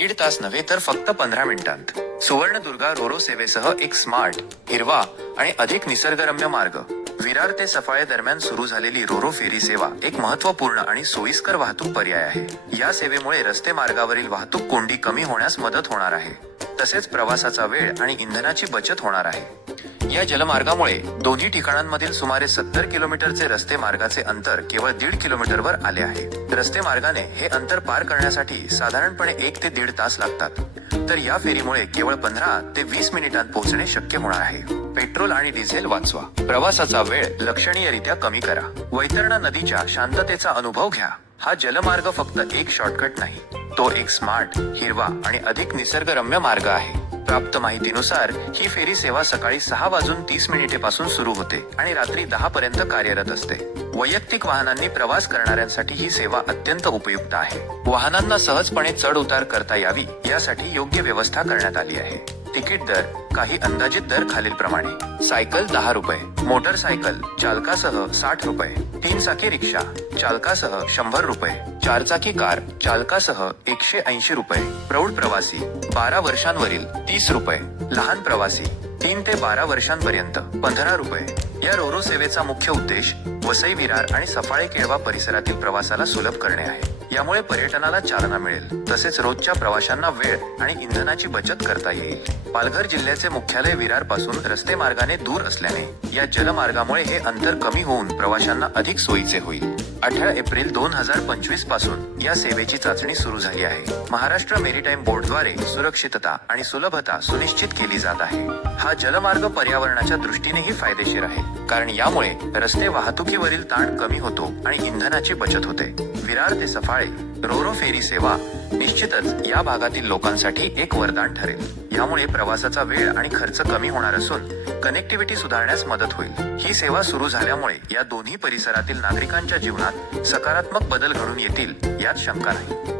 दीड तास नव्हे तर फक्त पंधरा मिनिटांत. सुवर्णदुर्गा रोरो सेवेसह एक स्मार्ट हिरवा आणि अधिक निसर्गरम्य मार्ग. विरार ते सफाळे दरम्यान सुरू झालेली रोरो फेरी सेवा एक महत्त्वपूर्ण आणि सोयीस्कर वाहतूक पर्याय आहे. या सेवेमुळे रस्ते मार्गावरील वाहतूक कोंडी कमी होण्यास मदत होणार आहे. तसेच प्रवासाचा वेळ आणि इंधनाची बचत होणार आहे. या जलमार्गामुळे दोन्ही ठिकाणांमधील सुमारे सत्तर किलोमीटरचे रस्ते मार्गाचे अंतर केवळ दीड किलोमीटरवर आले आहे. रस्ते मार्गाने हे अंतर पार करण्यासाठी साधारणपणे एक ते दीड तास लागतात. तर या फेरीमुळे केवळ पंधरा ते वीस मिनिटांत पोहोचणे शक्य होणार आहे. पेट्रोल आणि डिझेल वाचवा. प्रवासाचा वेळ लक्षणीयरित्या कमी करा. वैतरणा नदीच्या शांततेचा अनुभव घ्या. हा जलमार्ग फक्त एक शॉर्टकट नाही. तो एक स्मार्ट हिरवा आणि अधिक निसर्गरम्य मार्ग आहे. प्राप्त माहितीनुसार ही फेरी सेवा सकाळी सहा वाजून तीस मिनिटे पासून सुरू होते आणि रात्री दहा पर्यंत कार्यरत असते. वैयक्तिक वाहनांनी प्रवास करणाऱ्यांसाठी ही सेवा अत्यंत उपयुक्त आहे. वाहनांना सहजपणे चढ उतार करता यावी यासाठी योग्य व्यवस्था करण्यात आली आहे. तिकीट दर काही अंदाजित दर खालील प्रमाणे सायकल दहा रुपये मोटरसायकल चालकासह साठ रुपये तीन चाकी रिक्षा चालकासह शंभर रुपये चारचाकी कार चालकासह एकशे ऐंशी रुपये प्रौढ प्रवासी बारा वर्षांवरील तीस रुपये लहान प्रवासी तीन ते बारा वर्षांपर्यंत पंधरा रुपये. या रोरो सेवेचा मुख्य उद्देश वसई विरार आणि सफाळे केळवा परिसरातील प्रवासाला सुलभ करणे आहे. यामुळे पर्यटनाला चालना मिळेल. तसेच रोजच्या प्रवाशांना वेळ आणि इंधनाची बचत करता येईल. पालघर जिल्ह्याचे मुख्यालय विरारपासून रस्ते मार्गाने दूर असल्याने या जलमार्गामुळे हे अंतर कमी होऊन प्रवाशांना अधिक सोयीचे होईल. अठरा एप्रिल दोन हजार पंचवीसपासून या सेवेची चाचणी सुरू झाली आहे. महाराष्ट्र मेरीटाईम बोर्डद्वारे सुरक्षितता आणि सुलभता सुनिश्चित केली जात आहे. हा जलमार्ग पर्यावरणाच्या दृष्टीनेही फायदेशीर आहे. कारण यामुळे रस्ते वाहतूक वाहतुकीवरील ताण कमी होतो आणि इंधनाची बचत होते. विरार ते सफाळे रोरो फेरी सेवा निश्चितच या भागातील लोकांसाठी एक वरदान ठरेल. यामुळे प्रवासाचा वेळ आणि खर्च कमी होणार असून कनेक्टिव्हिटी सुधारण्यास मदत होईल. ही सेवा सुरू झाल्यामुळे या दोन्ही परिसरातील नागरिकांच्या जीवनात सकारात्मक बदल घडून येतील यात शंका नाही.